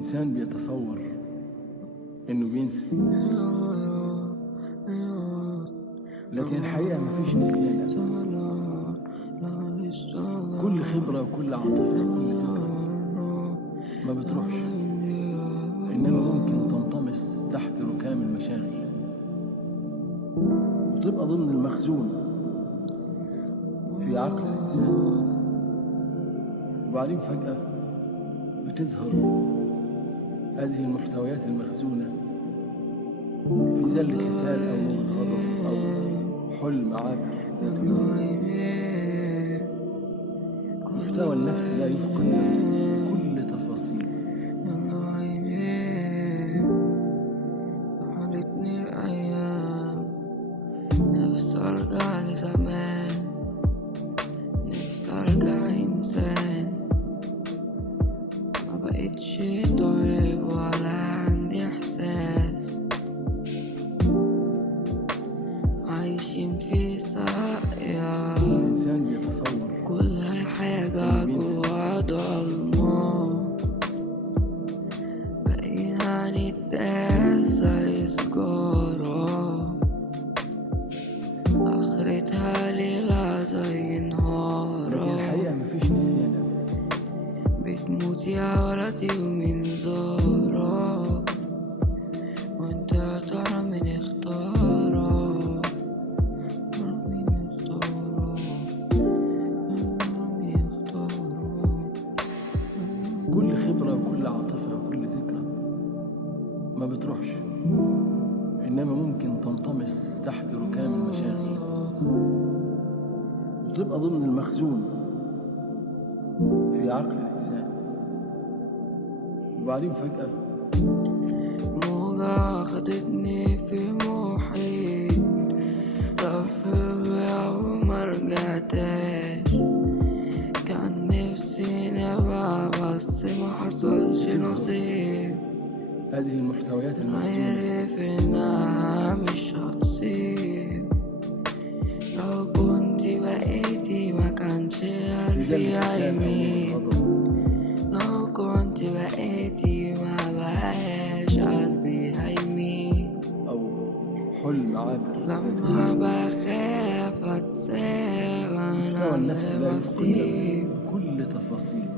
الإنسان بيتصور إنه بينسى، لكن الحقيقة مفيش نسيان أبدا. كل خبرة وكل عاطفة وكل ذكرى ما بتروحش، إنما ممكن تنطمس تحت ركام المشاغل وتبقى ضمن المخزون في عقل الإنسان، وبعدين فجأة بتظهر هذه المحتويات المخزونة في زلة لسان أو نوبة غضب أو حلم عابر لا تنسيه. محتوى النفس لا يفقد كل تفاصيل. حالتني الأيام، نفسي أرجع لزمان، نفسي أرجع إنسان، ما بقتش طيب ولا عندي إحساس، عايشين في ساقية، الإنسان بيتصور كل حاجة جوا ضلمة، بقينا نتداس زي سجارة، آخرتها ليلة زي لكن نهارة، الحقيقة مفيش نسيان أبدا. بتموت يا ولدي ومن زارك، وانت يا ترى مين اختارك؟ مين اختارك؟ مين اختارك؟ كل خبرة وكل عاطفة وكل ذكرى ما بتروحش، إنما ممكن تنطمس تحت ركام المشاغل وتبقى ضمن المخزون في عقل الإنسان، وبعدين فجأة موجة خدتني في محيط، لف بيا ومرجعتاش، كان نفسي نبقى بس ما حصلش نصيب، هذه المحتويات المخزونة عارف انها مش هتصيب، لو كنت بقيتي ما كانش في قلبي زلة لسان أو نوبة هيميل، غضب لو كنت بقيتي ما بقاش قلبي هيميل، أو حلم عابر لا لما تنسيه. بخاف اتساب محتوى انا النفس لا اللي يفقد بسيب، كل تفاصيل.